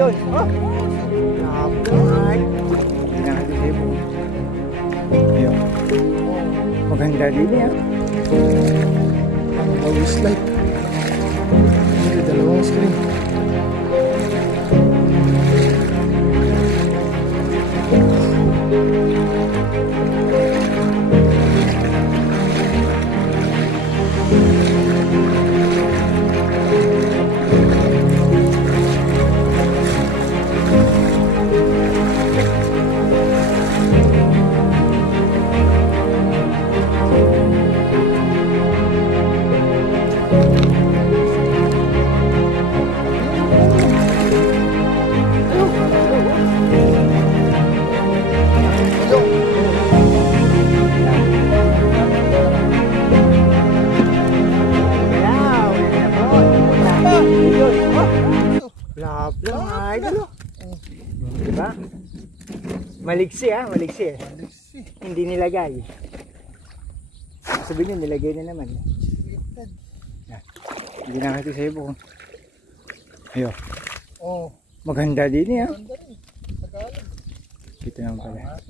Ayun. Oh. Grabe. Nakakita sa'yo po. Ayun. Maganda din yan. Always light. May dalawang screen. Lang idol. Diba? Maliksi maliksi eh. Hindi nilagay. Sabihin nyo, nilagay na naman. Hindi nakita sa'yo po. Ayun. Oh, Maganda din yan. ganda rin. Tagalog. Kita naman pala.